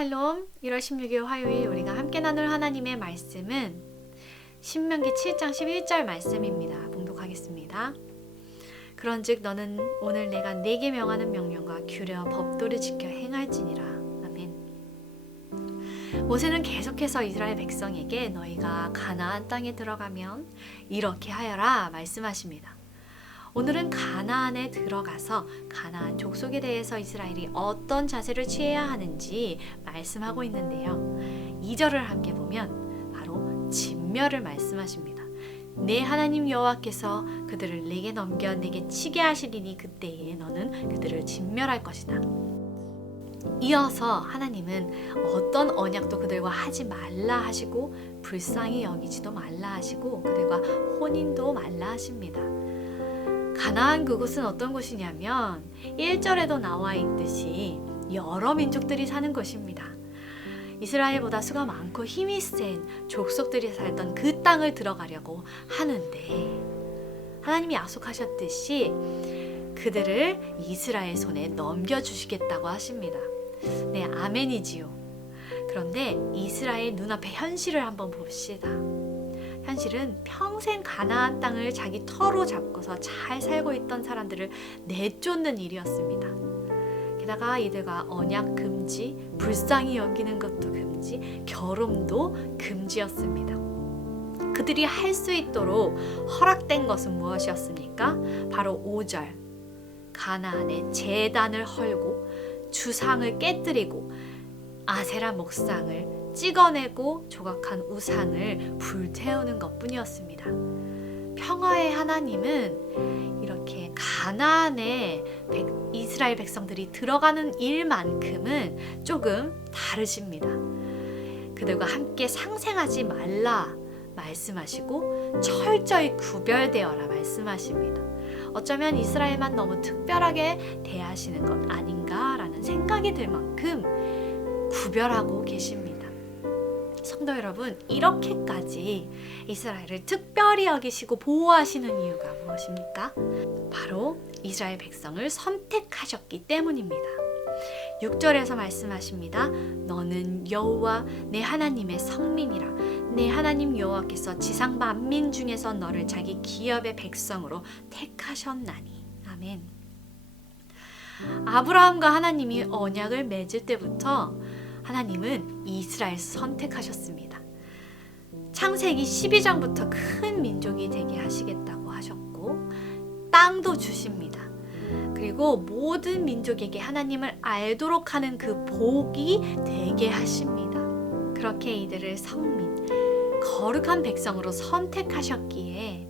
샬롬. 1월 16일 화요일 우리가 함께 나눌 하나님의 말씀은 신명기 7장 11절 말씀입니다. 봉독하겠습니다. 그런즉 너는 오늘 내가 네게 명하는 명령과 규례와 법도를 지켜 행할지니라. 아멘. 모세는 계속해서 이스라엘 백성에게 너희가 가나안 땅에 들어가면 이렇게 하여라 말씀하십니다. 오늘은 가나안에 들어가서 가나안 족속에 대해서 이스라엘이 어떤 자세를 취해야 하는지 말씀하고 있는데요. 2절을 함께 보면 바로 진멸을 말씀하십니다. 내 하나님 여호와께서 그들을 내게 넘겨 내게 치게 하시리니 그때에 너는 그들을 진멸할 것이다. 이어서 하나님은 어떤 언약도 그들과 하지 말라 하시고 불쌍히 여기지도 말라 하시고 그들과 혼인도 말라 하십니다. 가나안 그곳은 어떤 곳이냐면 1절에도 나와 있듯이 여러 민족들이 사는 곳입니다. 이스라엘보다 수가 많고 힘이 센 족속들이 살던 그 땅을 들어가려고 하는데 하나님이 약속하셨듯이 그들을 이스라엘 손에 넘겨주시겠다고 하십니다. 네, 아멘이지요. 그런데 이스라엘 눈앞의 현실을 한번 봅시다. 현실은 평생 가나안 땅을 자기 터로 잡고서 잘 살고 있던 사람들을 내쫓는 일이었습니다. 게다가 이들과 언약 금지, 불쌍히 여기는 것도 금지, 결혼도 금지였습니다. 그들이 할 수 있도록 허락된 것은 무엇이었습니까? 바로 5절. 가나안에 제단을 헐고 주상을 깨뜨리고 아세라 목상을 찍어내고 조각한 우상을 불태우는 것뿐이었습니다. 평화의 하나님은 이렇게 가나안에 이스라엘 백성들이 들어가는 일만큼은 조금 다르십니다. 그들과 함께 상생하지 말라 말씀하시고 철저히 구별되어라 말씀하십니다. 어쩌면 이스라엘만 너무 특별하게 대하시는 것 아닌가라는 생각이 들 만큼 구별하고 계십니다. 성도 여러분, 이렇게까지 이스라엘을 특별히 여기시고 보호하시는 이유가 무엇입니까? 바로 이스라엘 백성을 선택하셨기 때문입니다. 6절에서 말씀하십니다. 너는 여호와 내 하나님의 성민이라. 내 하나님 여호와께서 지상 만민 중에서 너를 자기 기업의 백성으로 택하셨나니. 아멘. 아브라함과 하나님이 언약을 맺을 때부터 하나님은 이스라엘에서 선택하셨습니다. 창세기 12장부터 큰 민족이 되게 하시겠다고 하셨고 땅도 주십니다. 그리고 모든 민족에게 하나님을 알도록 하는 그 복이 되게 하십니다. 그렇게 이들을 성민, 거룩한 백성으로 선택하셨기에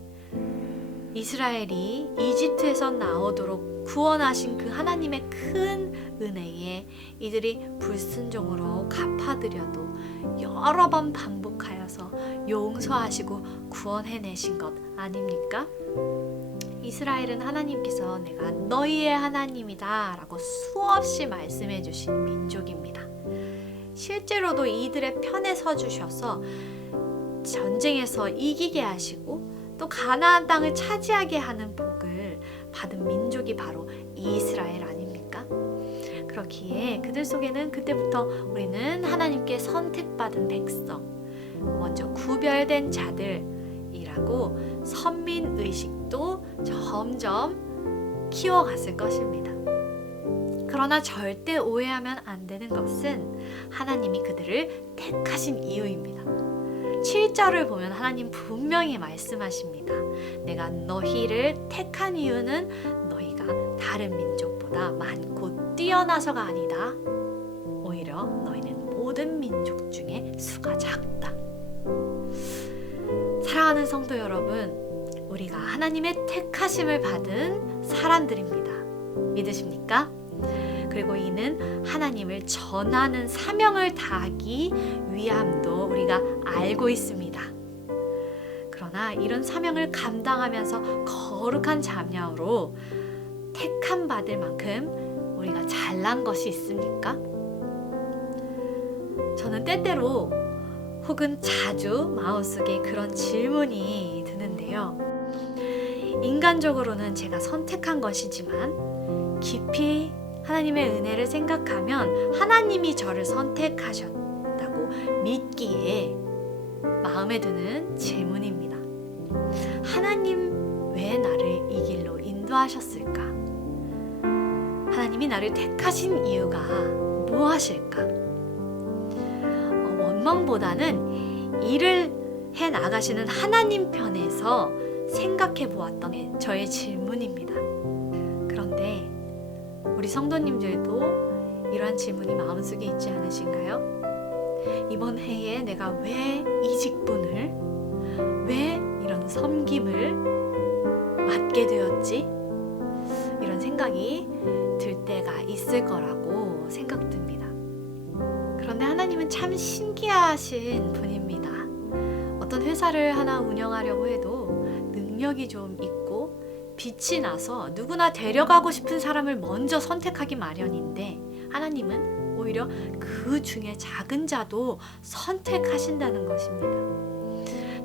이스라엘이 이집트에서 나오도록 구원하신 그 하나님의 큰 은혜에 이들이 불순종으로 갚아드려도 여러 번 반복하여서 용서하시고 구원해내신 것 아닙니까? 이스라엘은 하나님께서 내가 너희의 하나님이다 라고 수없이 말씀해 주신 민족입니다. 실제로도 이들의 편에 서주셔서 전쟁에서 이기게 하시고 또 가나안 땅을 차지하게 하는 복을 받은 민족이 바로 이스라엘 아닙니까? 그렇기에 그들 속에는 그때부터 우리는 하나님께 선택받은 백성, 먼저 구별된 자들이라고 선민의식도 점점 키워갔을 것입니다. 그러나 절대 오해하면 안 되는 것은 하나님이 그들을 택하신 이유입니다. 7절을 보면 하나님 분명히 말씀하십니다. 내가 너희를 택한 이유는 너희가 다른 민족보다 많고 뛰어나서가 아니다. 오히려 너희는 모든 민족 중에 수가 작다. 사랑하는 성도 여러분, 우리가 하나님의 택하심을 받은 사람들입니다. 믿으십니까? 그리고 이는 하나님을 전하는 사명을 다하기 위함도 우리가 알고 있습니다. 그러나 이런 사명을 감당하면서 거룩한 자녀로 택함 받을 만큼 우리가 잘난 것이 있습니까? 저는 때때로 혹은 자주 마음속에 그런 질문이 드는데요. 인간적으로는 제가 선택한 것이지만 깊이 하나님의 은혜를 생각하면 하나님이 저를 선택하셨다고 믿기에 마음에 드는 질문입니다. 하나님 왜 나를 이 길로 인도하셨을까? 하나님이 나를 택하신 이유가 무엇일까? 원망보다는 일을 해 나가시는 하나님 편에서 생각해 보았던 저의 질문입니다. 그런데 우리 성도님들도 이러한 질문이 마음속에 있지 않으신가요? 이번 해에 내가 왜 이 직분을, 왜 이런 섬김을 맡게 되었지? 이런 생각이 들 때가 있을 거라고 생각됩니다. 그런데 하나님은 참 신기하신 분입니다. 어떤 회사를 하나 운영하려고 해도 능력이 좀 있고 빛이 나서 누구나 데려가고 싶은 사람을 먼저 선택하기 마련인데 하나님은 오히려 그 중에 작은 자도 선택하신다는 것입니다.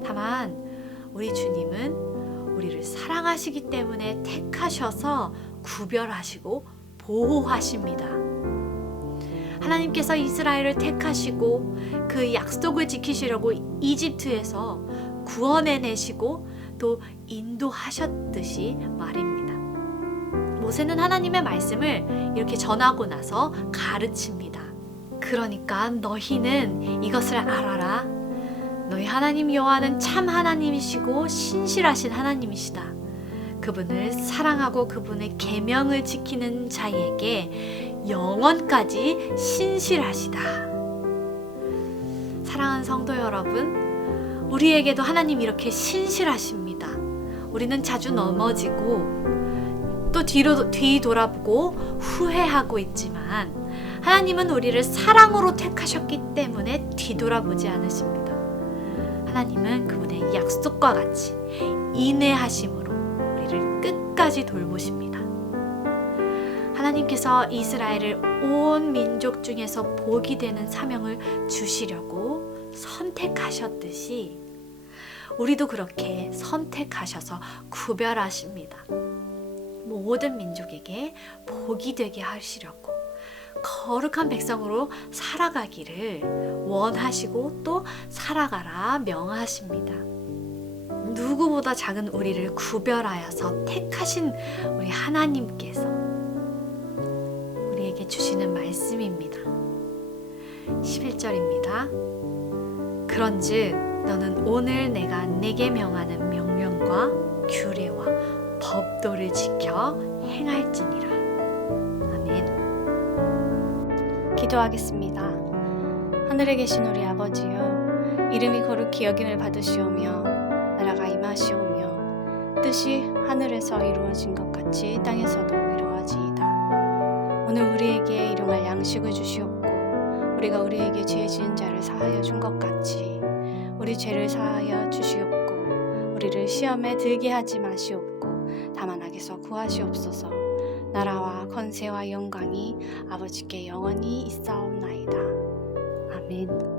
다만 우리 주님은 우리를 사랑하시기 때문에 택하셔서 구별하시고 보호하십니다. 하나님께서 이스라엘을 택하시고 그 약속을 지키시려고 이집트에서 구원해내시고 또 인도하셨듯이 말입니다. 모세는 하나님의 말씀을 이렇게 전하고 나서 가르칩니다. 그러니까 너희는 이것을 알아라. 너희 하나님 여호와는 참 하나님이시고 신실하신 하나님이시다. 그분을 사랑하고 그분의 계명을 지키는 자에게 영원까지 신실하시다. 사랑하는 성도 여러분, 우리에게도 하나님 이렇게 신실하십니다. 우리는 자주 넘어지고 또 뒤돌아보고 후회하고 있지만 하나님은 우리를 사랑으로 택하셨기 때문에 뒤돌아보지 않으십니다. 하나님은 그분의 약속과 같이 인내하심으로 우리를 끝까지 돌보십니다. 하나님께서 이스라엘을 온 민족 중에서 복이 되는 사명을 주시려고 선택하셨듯이 우리도 그렇게 선택하셔서 구별하십니다. 모든 민족에게 복이 되게 하시려고 거룩한 백성으로 살아가기를 원하시고 또 살아가라 명하십니다. 누구보다 작은 우리를 구별하여서 택하신 우리 하나님께서 우리에게 주시는 말씀입니다. 11절입니다. 그런즉 너는 오늘 내가 내게 명하는 명령과 규례와 법도를 지켜 행할지니라. 아멘. 기도하겠습니다. 하늘에 계신 우리 아버지여, 이름이 거룩히 여김을 받으시오며 나라가 임하시오며 뜻이 하늘에서 이루어진 것 같이 땅에서도 이루어지이다. 오늘 우리에게 일용할 양식을 주시옵고 우리가 우리에게 죄 지은 자를 사하여 준 것 같이 우리 죄를 사하여 주시옵고 우리를 시험에 들게 하지 마시옵고 다만 악에서 구하시옵소서. 나라와 권세와 영광이 아버지께 영원히 있사옵나이다. 아멘.